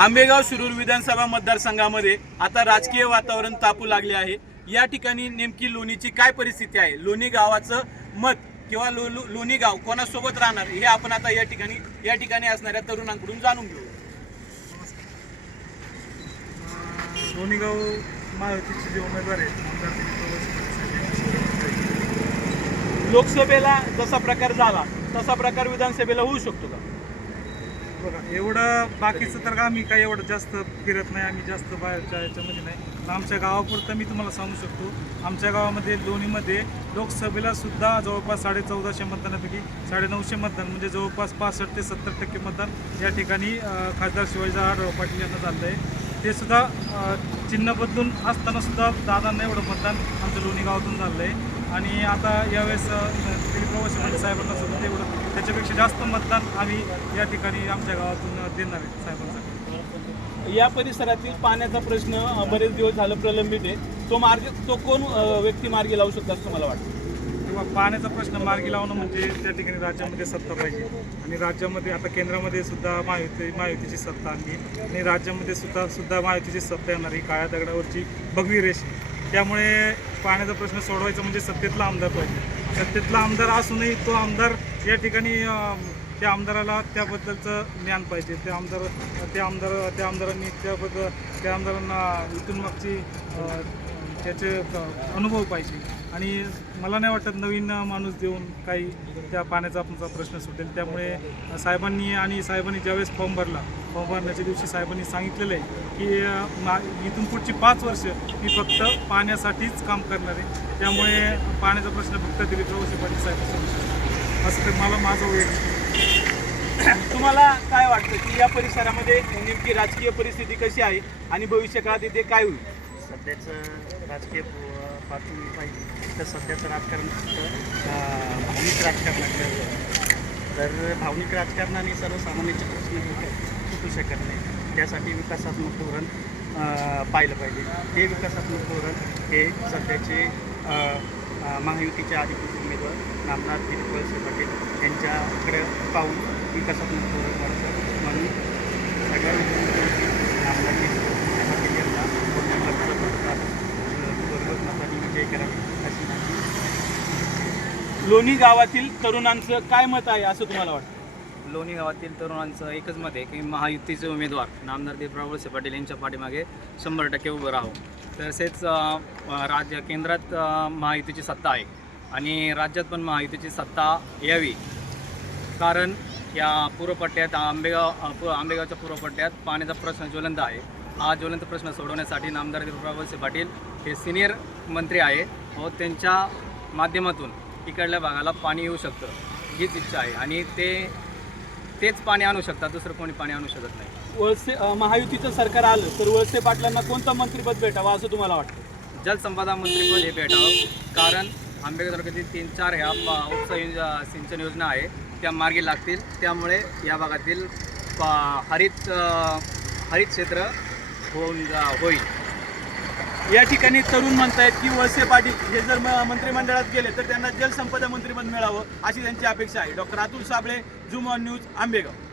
आंबेगाव शिरूर विधानसभा मतदारसंघामध्ये आता राजकीय वातावरण तापू लागले आहे। या ठिकाणी नेमकी लोणीची काय परिस्थिती आहे, लोणी गावाचं मत किंवा लोणी गाव कोणासोबत राहणार हे आपण आता या ठिकाणी असणाऱ्या तरुणांकडून जाणून घेऊ। लोणी गाव महायुतीचे जे उमेदवार आहेत लोकसभेला जसा प्रकार झाला तसा प्रकार विधानसभेला होऊ शकतो का? बघा, एवढं बाकीचं तर आम्ही काही एवढं जास्त फिरत नाही, आम्ही जास्त बाहेरच्या याच्यामध्ये नाही। आमच्या गावापुरतं मी तुम्हाला सांगू शकतो, आमच्या गावामध्ये लोणीमध्ये लोकसभेला सुद्धा जवळपास 1450 मतदानापैकी 950 मतदान म्हणजे जवळपास 65 ते 70% मतदान या ठिकाणी खासदार शिवाजीराव आढळराव पाटील यांना झालं आहे। ते सुद्धा चिन्ह बदलून असताना सुद्धा दादांना एवढं मतदान आमच्या लोणी गावातून झालं आहे। आणि आता यावेळेस दिलीप वळसे साहेबांना सुद्धा तेवढं त्याच्यापेक्षा जास्त मतदान आम्ही या ठिकाणी आमच्या गावातून देणार आहे साहेबांसाठी। या परिसरातील पाण्याचा प्रश्न बरेच दिवस झालं प्रलंबित आहे, तो कोण व्यक्ती मार्गी लावू शकतो असं मला वाटतं? किंवा पाण्याचा प्रश्न मार्गी लावणं म्हणजे त्या ठिकाणी राज्यामध्ये सत्ता पाहिजे आणि राज्यामध्ये आता केंद्रामध्ये सुद्धा महायुतीची सत्ता आणली आणि राज्यामध्ये सुद्धा महायुतीची सत्ता येणार ही काळ्या दगडावरची भगवी रेष। त्यामुळे पाण्याचा प्रश्न सोडवायचा म्हणजे सत्तेतला आमदार पाहिजे। सत्तेतला आमदार असूनही तो आमदार या ठिकाणी त्या आमदाराला त्याबद्दलचं ज्ञान पाहिजे, त्या आमदारांना इथून मागची त्याचे अनुभव पाहिजे। आणि मला नाही वाटत नवीन माणूस देऊन काही त्या पाण्याचा आमचा प्रश्न सुटेल। त्यामुळे साहेबांनी ज्यावेळेस फॉर्म भरण्याच्या दिवशी साहेबांनी सांगितलेलं आहे की इथून पुढची 5 वर्ष मी फक्त पाण्यासाठीच काम करणार आहे। त्यामुळे पाण्याचा प्रश्न फक्त दिलीप वळसे पाटील साहेब असं तर मला माझं वैयक्तिक। तुम्हाला काय वाटतं की या परिसरामध्ये नेमकी राजकीय परिस्थिती कशी आहे आणि भविष्यकाळात इथे काय होईल? सध्याचं राजकीय पाहतो पाहिजे तर सध्याचं राजकारण भावनिक राजकारणाचं, तर भावनिक राजकारणाने सर्वसामान्यांचे प्रश्न सुटू शकत नाही। त्यासाठी विकासात्मक धोरण पाहिलं पाहिजे। हे विकासात्मक धोरण हे सध्याचे महायुतीचे अधिकृत उमेदवार नामदार दिलीप वळसे पाटील यांच्याकडे पाहून विकासात्मक धोरण वाढतं म्हणून सगळ्या नामदार दिलीप वळसे पाटील यांना विजय करावे अशी माझी। लोणी गावातील तरुणांचं काय मत आहे असं तुम्हाला वाटतं? लोणी गावातील तरुणांचं एकच मत आहे की महायुतीचे उमेदवार नामदार दिलीपराव वळसे पाटील यांच्या पाठीमागे 100% उभं राहावं। तसेच केंद्रात महायुतीची सत्ता आहे आणि राज्यात पण महायुतीची सत्ता यावी, कारण या पूर्वपट्ट्यात आंबेगावच्या पूर्वपट्ट्यात पाण्याचा प्रश्न ज्वलंत आहे। हा ज्वलंत प्रश्न सोडवण्यासाठी नामदार दिलीपराव वळसे पाटील हे सिनियर मंत्री आहे व त्यांच्या माध्यमातून इकडल्या भागाला पाणी येऊ शकतं हीच इच्छा आहे आणि तेच पाणी आणू शकतात, दुसरं कोणी पाणी आणू शकत नाही। महायुतीचं सरकार आलं तर वळसे पाटलांना कोणतं मंत्रिपद भेटावं असं तुम्हाला वाटतं? जलसंपदा मंत्रिपद हे भेटावं, कारण आंबेगाव तालुक्यातील 3-4 ह्या उपसा सिंचन योजना आहे त्या मार्गी लागतील। त्यामुळे या भागातील हरित क्षेत्र होईल। या ठिकाणी तरुण म्हणतायत की वळसे पाटील हे जर मंत्रिमंडळात गेले तर त्यांना जलसंपदा मंत्रिपद मिळावं अशी त्यांची अपेक्षा आहे। Doctor Atul Sable, zoom on news, Ambegaon.